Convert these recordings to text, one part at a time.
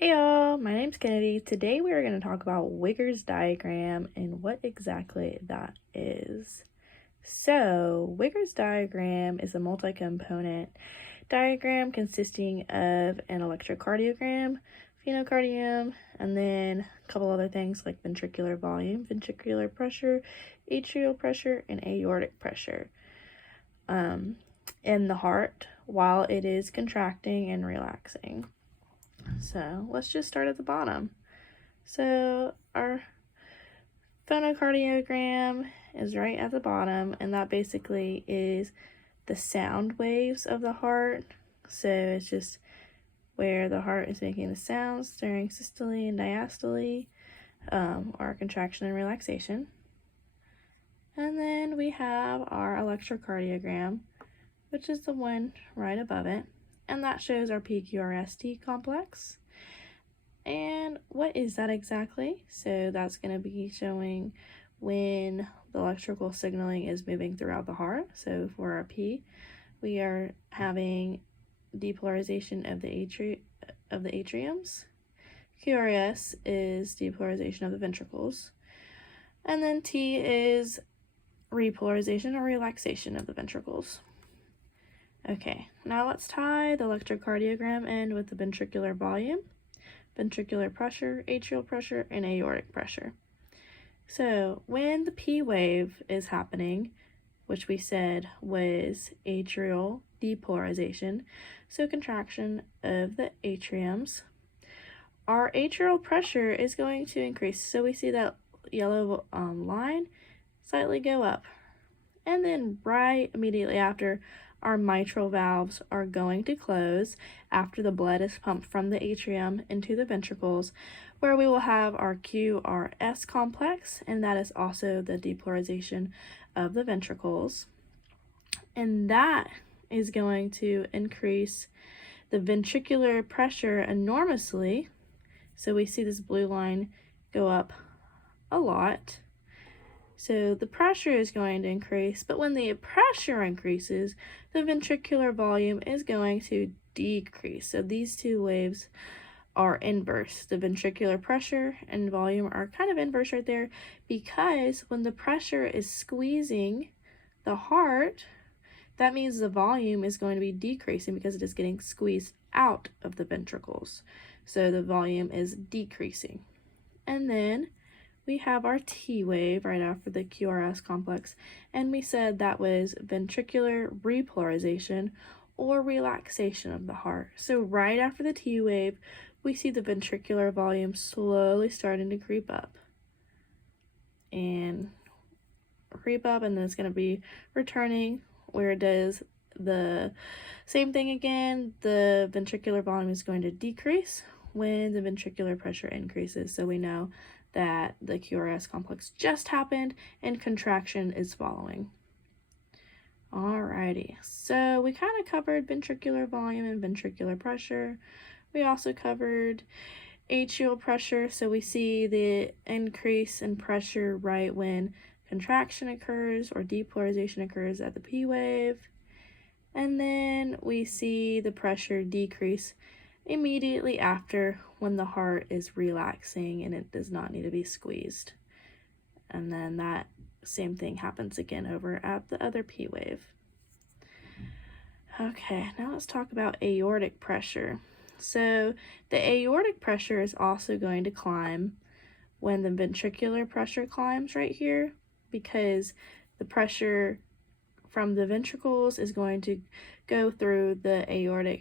Hey y'all, my name's Kennedy. Today we are going to talk about Wigger's diagram and what exactly that is. So, Wigger's diagram is a multi-component diagram consisting of an electrocardiogram, phenocardiogram, and then a couple other things like ventricular volume, ventricular pressure, atrial pressure, and aortic pressure in the heart while it is contracting and relaxing. So let's just start at the bottom. So our phonocardiogram is right at the bottom, and that basically is the sound waves of the heart. So it's just where the heart is making the sounds during systole and diastole, or contraction and relaxation. And then we have our electrocardiogram, which is the one right above it, and that shows our PQRST complex. And what is that exactly? So that's going to be showing when the electrical signaling is moving throughout the heart. So for our P, we are having depolarization of the atriums. QRS is depolarization of the ventricles. And then T is repolarization or relaxation of the ventricles. Okay, now let's tie the electrocardiogram in with the ventricular volume, ventricular pressure, atrial pressure, and aortic pressure. So when the P wave is happening, which we said was atrial depolarization, so contraction of the atriums, our atrial pressure is going to increase. So we see that yellow line slightly go up. And then right immediately after, our mitral valves are going to close after the blood is pumped from the atrium into the ventricles, where we will have our QRS complex, and that is also the depolarization of the ventricles. And that is going to increase the ventricular pressure enormously. So we see this blue line go up a lot. So the pressure is going to increase, but when the pressure increases, the ventricular volume is going to decrease. So these two waves are inverse. The ventricular pressure and volume are kind of inverse right there, because when the pressure is squeezing the heart, that means the volume is going to be decreasing because it is getting squeezed out of the ventricles. So the volume is decreasing. And then we have our T wave right after the QRS complex, and we said that was ventricular repolarization or relaxation of the heart. So right after the T wave, we see the ventricular volume slowly starting to creep up. And then it's going to be returning where it does the same thing again. The ventricular volume is going to decrease when the ventricular pressure increases. So we know that the QRS complex just happened and contraction is following. Alrighty, so we kind of covered ventricular volume and ventricular pressure. We also covered atrial pressure, so we see the increase in pressure right when contraction occurs or depolarization occurs at the P wave. And then we see the pressure decrease immediately after when the heart is relaxing and it does not need to be squeezed. And then that same thing happens again over at the other P wave. Okay, now let's talk about aortic pressure. So the aortic pressure is also going to climb when the ventricular pressure climbs right here, because the pressure from the ventricles is going to go through the aorta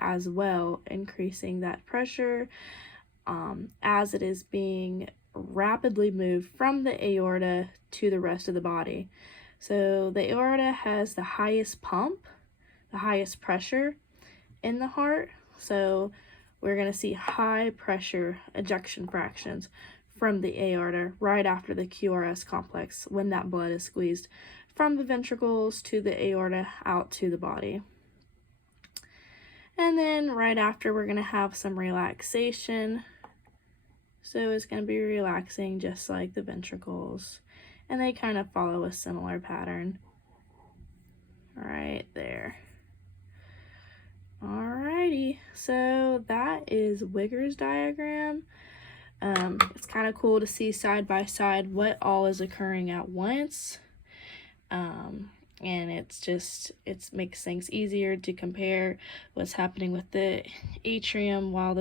as well, increasing that pressure as it is being rapidly moved from the aorta to the rest of the body. So the aorta has the highest pump, the highest pressure in the heart. So we're going to see high pressure ejection fractions from the aorta right after the QRS complex when that blood is squeezed from the ventricles to the aorta out to the body. And then right after, we're going to have some relaxation. So it's going to be relaxing just like the ventricles. And they kind of follow a similar pattern right there. Alrighty, So that is Wigger's diagram. It's kind of cool to see side by side what all is occurring at once. And it makes things easier to compare what's happening with the atrium while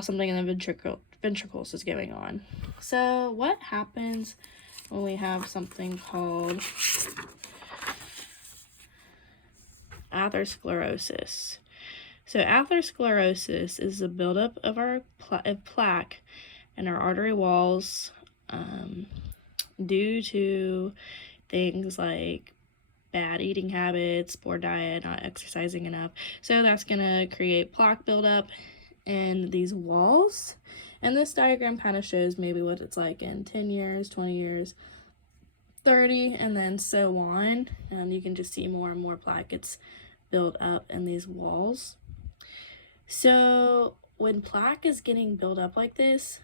something in the ventricles is going on. So what happens when we have something called atherosclerosis? So atherosclerosis is the buildup of plaque in our artery walls due to things like bad eating habits, poor diet, not exercising enough. So that's going to create plaque buildup in these walls. And this diagram kind of shows maybe what it's like in 10 years, 20 years, 30, and then so on. And you can just see more and more plaque gets built up in these walls. So when plaque is getting built up like this,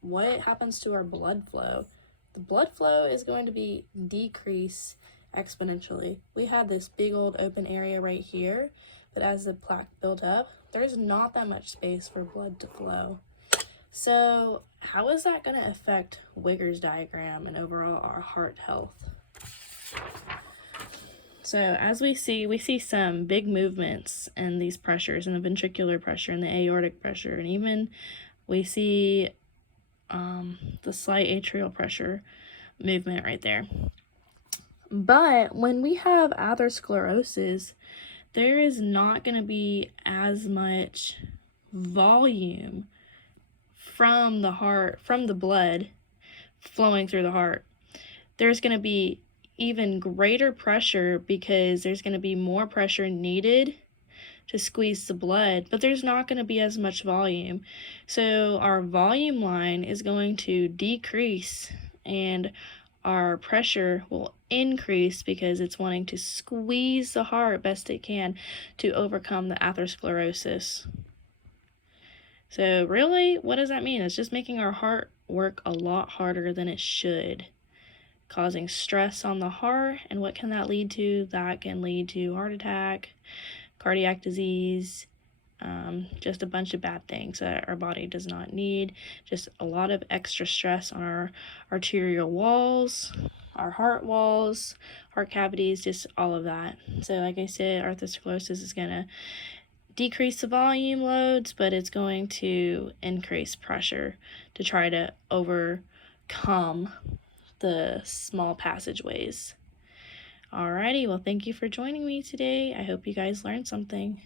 what happens to our blood flow? The blood flow is going to be decrease exponentially. We had this big old open area right here, but as the plaque built up, there's not that much space for blood to flow. So how is that going to affect Wigger's diagram and overall our heart health? So as we see some big movements in these pressures, in the ventricular pressure and the aortic pressure, and even we see the slight atrial pressure movement right there. But when we have atherosclerosis, there is not going to be as much volume from the heart, from the blood flowing through the heart. There's going to be even greater pressure because there's going to be more pressure needed to squeeze the blood, but there's not going to be as much volume. So our volume line is going to decrease and our pressure will increase because it's wanting to squeeze the heart best it can to overcome the atherosclerosis. So really, what does that mean? It's just making our heart work a lot harder than it should, causing stress on the heart. And what can that lead to? That can lead to heart attack, cardiac disease, just a bunch of bad things that our body does not need. Just a lot of extra stress on our arterial walls, our heart walls, heart cavities, just all of that. So like I said, atherosclerosis is going to decrease the volume loads, but it's going to increase pressure to try to overcome the small passageways. Alrighty, well, thank you for joining me today. I hope you guys learned something.